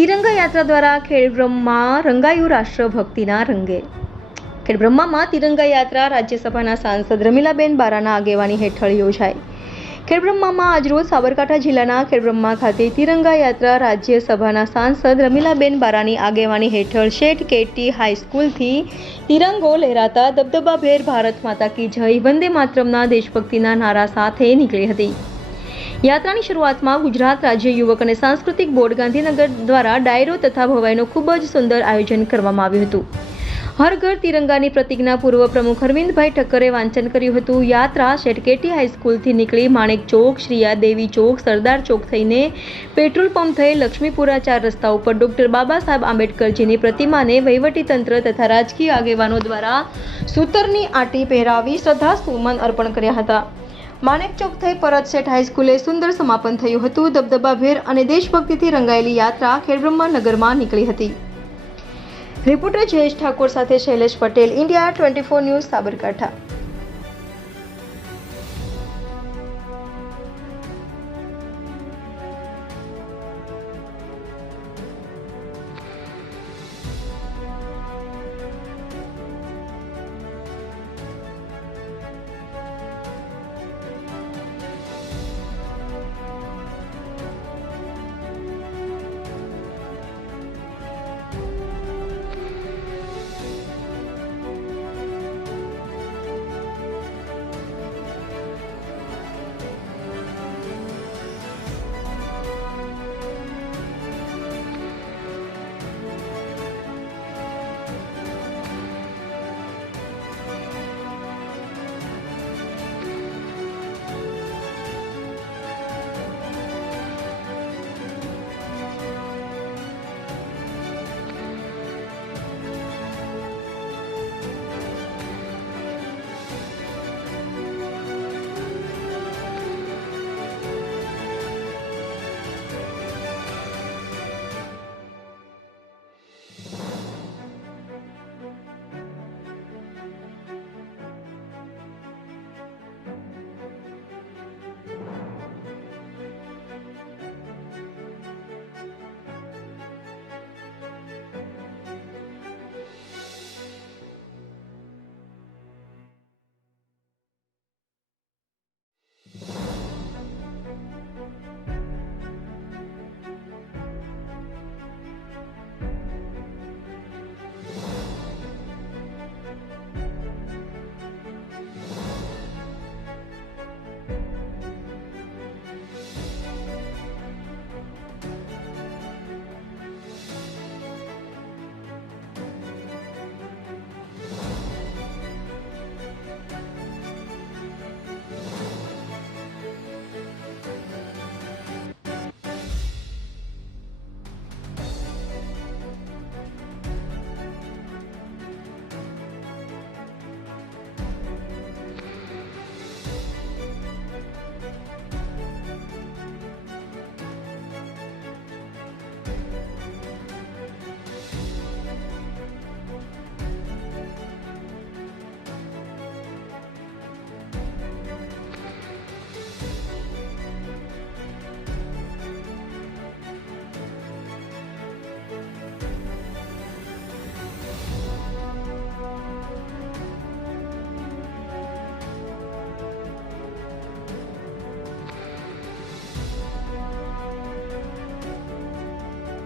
તિરંગા યાત્રા દ્વારા ખેડબ્રહ્મા રંગાયું રાષ્ટ્રભક્તિના રંગે। ખેડબ્રહ્મામાં તિરંગા યાત્રા રાજ્યસભાના સાંસદ રમીલાબેન બારાના આગેવાની હેઠળ યોજાઈ। ખેડબ્રહ્મામાં આજરોજ સાબરકાંઠા જિલ્લાના ખેડબ્રહ્મા ખાતે તિરંગા યાત્રા રાજ્યસભાના સાંસદ રમીલાબેન બારાની આગેવાની હેઠળ શેઠ કેટી હાઈસ્કૂલથી તિરંગો લહેરાતા દબદબાભેર ભારત માતા કી જય વંદે માતરમના દેશભક્તિના નારા સાથે નીકળી હતી। યાત્રાની શરૂઆતમાં ગુજરાત રાજ્ય યુવક અને સાંસ્કૃતિક બોર્ડ ગાંધીનગર દ્વારા ડાયરો તથા ભવાઈનું ખૂબ જ સુંદર આયોજન કરવામાં આવ્યું હતું। હર ઘર તિરંગાની પ્રતિજ્ઞા પૂર્વ પ્રમુખ અરવિંદભાઈ ઠક્કરે વાંચન કર્યું હતું। યાત્રા શેઠ કેટી હાઈસ્કૂલથી નીકળી માણેક ચોક, શ્રીયા દેવી ચોક, સરદાર ચોક થઈને પેટ્રોલ પંપ થઈ લક્ષ્મીપુરા 4 રસ્તા ઉપર ડોક્ટર બાબા સાહેબ આંબેડકરજીની પ્રતિમાને વહીવટીતંત્ર તથા રાજકીય આગેવાનો દ્વારા સૂતરની આંટી પહેરાવી શ્રદ્ધા સુમન અર્પણ કર્યા હતા। માણેક ચોક થઈ પરત શેઠ હાઈસ્કૂલે સુંદર સમાપન થયું હતું। દબદબાભેર અને દેશભક્તિથી રંગાયેલી યાત્રા ખેડબ્રહ્મા નગરમાં નીકળી હતી। રિપોર્ટર જયેશ ઠાકોર સાથે શૈલેષ પટેલ, ઇન્ડિયા 24 ન્યૂઝ, સાબરકાંઠા।